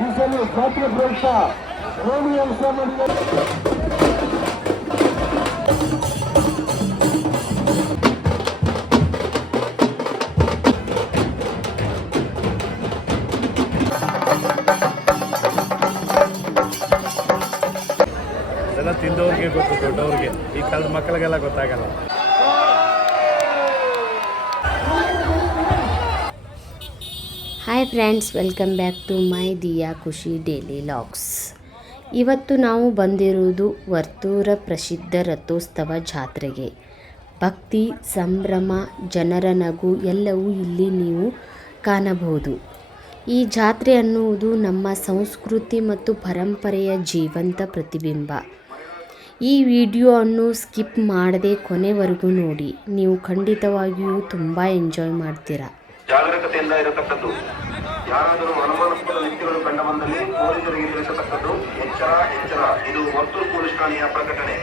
ಈ ಸಲ ಜಾತ್ರೆ ಪ್ರಯುಕ್ತ ಹೋಳಿ ಅಂಶ ಮಾಡಿದ್ದಾರೆ. ಇದೆಲ್ಲ ತಿಂದವ್ರಿಗೆ ಗೊತ್ತು, ದೊಡ್ಡವ್ರಿಗೆ. ಈ ಕಾಲದ ಮಕ್ಕಳಿಗೆಲ್ಲ ಗೊತ್ತಾಗಲ್ಲ. Hi friends, welcome back to my Diya Khushi daily logs. ಇವತ್ತು ನಾವು ಬಂದಿರುವುದು ವರ್ತೂರ ಪ್ರಸಿದ್ಧ ರಥೋತ್ಸವ ಜಾತ್ರೆಗೆ. ಭಕ್ತಿ, ಸಂಭ್ರಮ, ಜನರ ನಗು ಎಲ್ಲವೂ ಇಲ್ಲಿ ನೀವು ಕಾಣಬಹುದು. ಈ ಜಾತ್ರೆ ಅನ್ನುವುದು ನಮ್ಮ ಸಂಸ್ಕೃತಿ ಮತ್ತು ಪರಂಪರೆಯ ಜೀವಂತ ಪ್ರತಿಬಿಂಬ. ಈ ವಿಡಿಯೋವನ್ನು ಸ್ಕಿಪ್ ಮಾಡದೆ ಕೊನೆವರೆಗೂ ನೋಡಿ. ನೀವು ಖಂಡಿತವಾಗಿಯೂ ತುಂಬ ಎಂಜಾಯ್ ಮಾಡ್ತೀರಾ. ಜಾಗರೂಕತೆಯಿಂದ ಇರತಕ್ಕದ್ದು. ಯಾರಾದರೂ ಅನುಮಾನಾಸ್ಪದ ವ್ಯಕ್ತಿಗಳು ಕಂಡ ಬಂದಲ್ಲಿ ಪೊಲೀಸರಿಗೆ ತಿಳಿಸತಕ್ಕದ್ದು. ಎಚ್ಚರ ಎಚ್ಚರ. ಇದು ವರ್ತೂರು ಪೊಲೀಸ್ ಠಾಣೆಯ ಪ್ರಕಟಣೆ.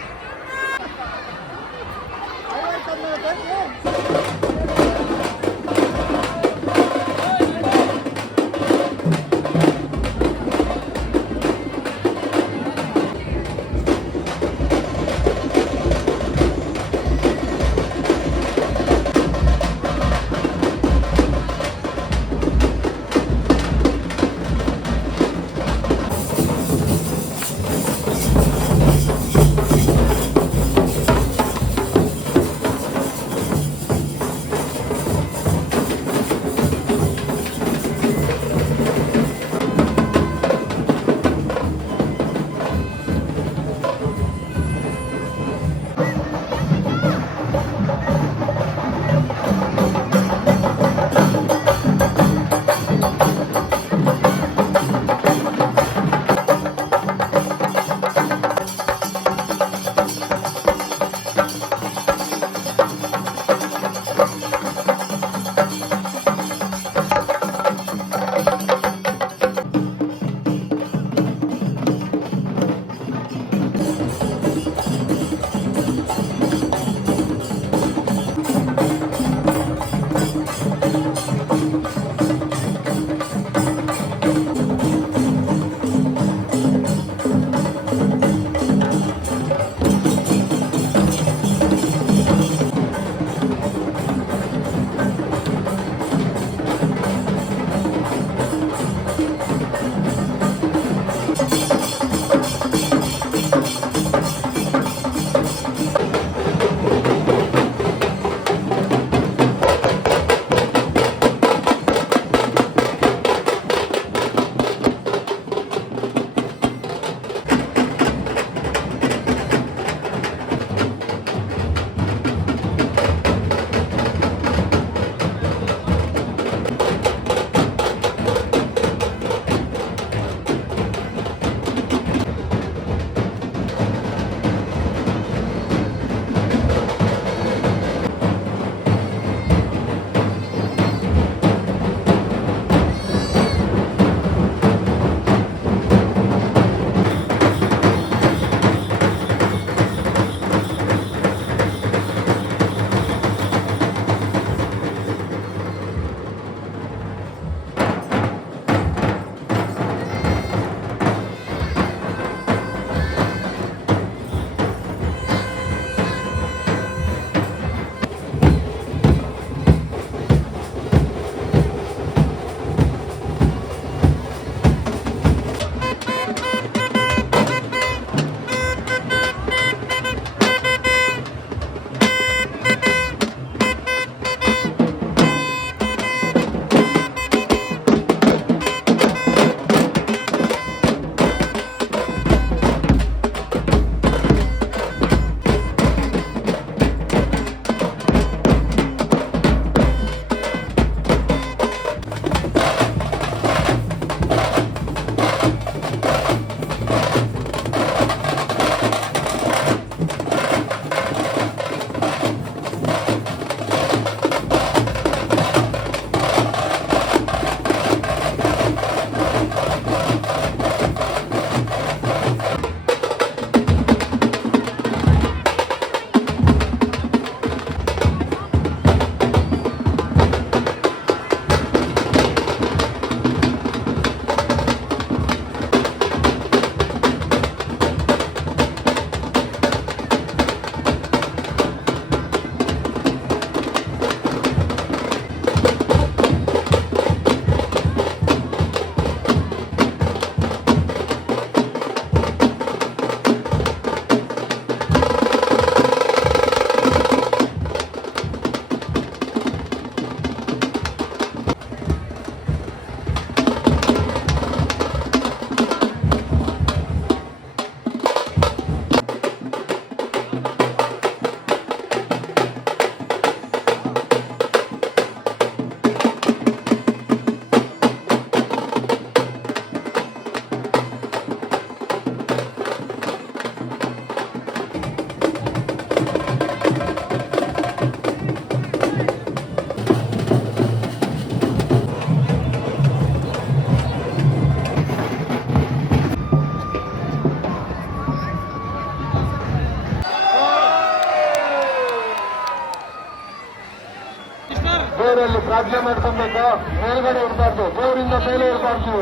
ಮಾಡ್ಕೊಬೇಕು. ಮೇಲ್ಗಡೆ ಇರಬಾರ್ದು, ದೇವರಿಂದ ಮೇಲೆ ಇರಬಾರ್ದು.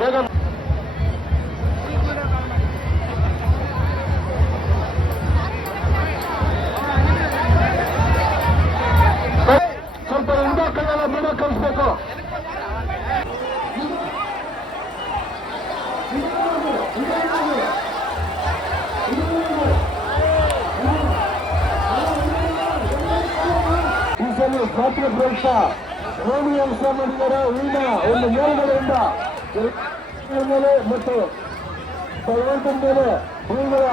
ಬೇಗ ಸ್ವಲ್ಪ ಹೆಣ್ಮಕ್ಳೆಲ್ಲ ಬಿಡೋ ಕಳಿಸ್ಬೇಕು. ಈ ಸಲ ಜಾತ್ರೆ ಪ್ರಯುಕ್ತ ರೋಗಿ ವ್ಯವಸ್ಥೆ ಮಾಡಿದ್ದಾರೆ. ಈಗ ಒಂದು ಮೇಲ್ಗಡೆಯಿಂದ ಮೇಲೆ ಮತ್ತು ಭಗವಂತನ ಮೇಲೆ ಹೂಗಳ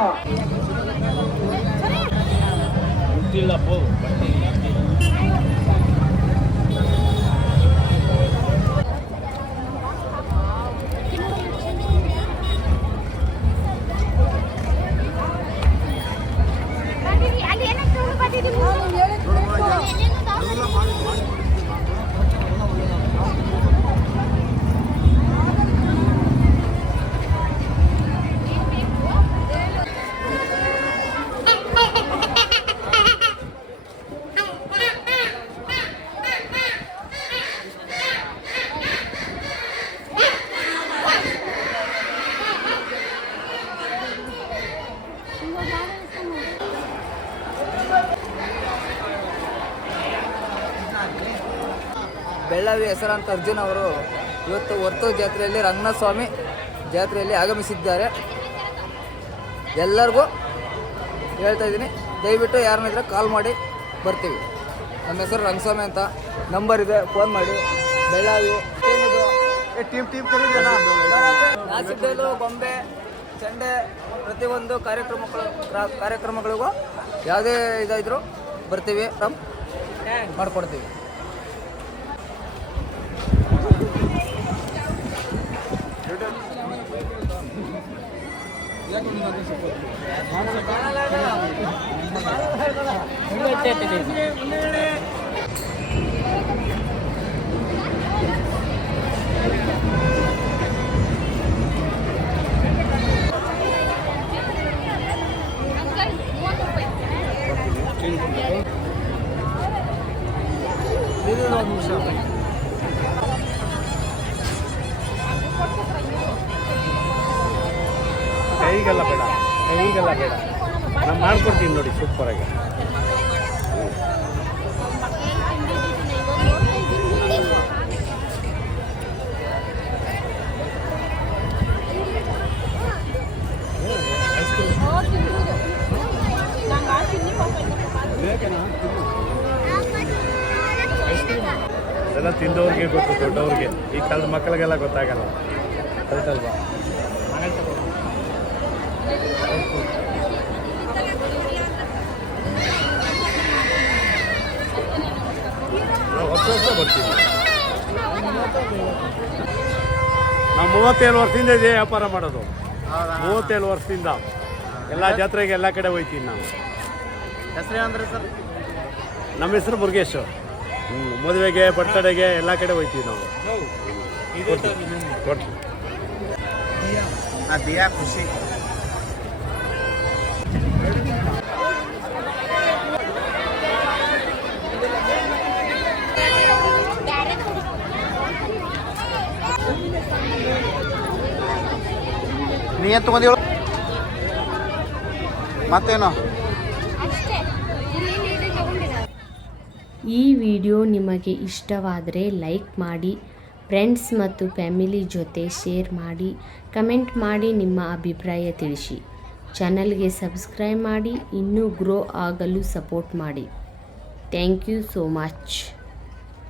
ಬೆಳ್ಳಾವಿ ಹೆಸರಾಂತ ಅರ್ಜುನ್ ಅವರು ಇವತ್ತು ವರ್ತೂರು ಜಾತ್ರೆಯಲ್ಲಿ ರಂಗನಾಥ ಸ್ವಾಮಿ ಜಾತ್ರೆಯಲ್ಲಿ ಆಗಮಿಸಿದ್ದಾರೆ. ಎಲ್ಲರಿಗೂ ಹೇಳ್ತಾ ಇದ್ದೀನಿ, ದಯವಿಟ್ಟು ಯಾರನ್ನಿದ್ರೆ ಕಾಲ್ ಮಾಡಿ ಬರ್ತೀವಿ. ನಮ್ಮ ಹೆಸರು ರಂಗಸ್ವಾಮಿ ಅಂತ, ನಂಬರ್ ಇದೆ, ಫೋನ್ ಮಾಡಿ. ಬೆಳ್ಳಾವಿ ನಾಸಿಕೇಲು, ಗೊಂಬೆ, ಚಂಡೆ, ಪ್ರತಿಯೊಂದು ಕಾರ್ಯಕ್ರಮಗಳಿಗೂ ಯಾವುದೇ ಇದಾದರೂ ಬರ್ತೀವಿ, ಮಾಡಿಕೊಡ್ತೀವಿ. ಕೈಗೆಲ್ಲ ಬೇಡ, ನಾನು ಮಾಡ್ಕೊಡ್ತೀನಿ ನೋಡಿ ಸೂಪರಾಗಿ. ಎಲ್ಲ ತಿಂದವ್ರಿಗೆ ಗೊತ್ತು, ದೊಡ್ಡವ್ರಿಗೆ. ಈ ಕಾಲದ ಮಕ್ಕಳಿಗೆಲ್ಲ ಗೊತ್ತಾಗಲ್ಲ, ಕರೆಕ್ಟಲ್ವಾ? ವರ್ಷ ಬರ್ತೀವಿ ನಾವು. 37 ವರ್ಷದಿಂದ ಇದೆ ವ್ಯಾಪಾರ ಮಾಡೋದು. 37 ವರ್ಷದಿಂದ ಎಲ್ಲ ಜಾತ್ರೆಗೆ ಎಲ್ಲ ಕಡೆ ಹೋಗ್ತೀವಿ ನಾವು. ಹೆಸರು ಏನಂದ್ರೆ ಸರ್? ನಮ್ಮ ಹೆಸರು ಮುರುಗೇಶ್. ಮದುವೆಗೆ, ಬರ್ತಡೆಗೆ ಎಲ್ಲ ಕಡೆ ಹೋಗ್ತೀವಿ ನಾವು. ದಿಯಾ ಖುಷಿ. ನೀ ಏನು ತೊಗೊಂಡಿಳು ಮತ್ತೇನು? ಈ ವಿಡಿಯೋ ನಿಮಗೆ ಇಷ್ಟವಾದರೆ ಲೈಕ್ ಮಾಡಿ, ಫ್ರೆಂಡ್ಸ್ ಮತ್ತು ಫ್ಯಾಮಿಲಿ ಜೊತೆ ಶೇರ್ ಮಾಡಿ, ಕಮೆಂಟ್ ಮಾಡಿ ನಿಮ್ಮ ಅಭಿಪ್ರಾಯ ತಿಳಿಸಿ. ಚಾನಲ್ಗೆ ಸಬ್ಸ್ಕ್ರೈಬ್ ಮಾಡಿ, ಇನ್ನೂ ಗ್ರೋ ಆಗಲು ಸಪೋರ್ಟ್ ಮಾಡಿ. Thank you so much.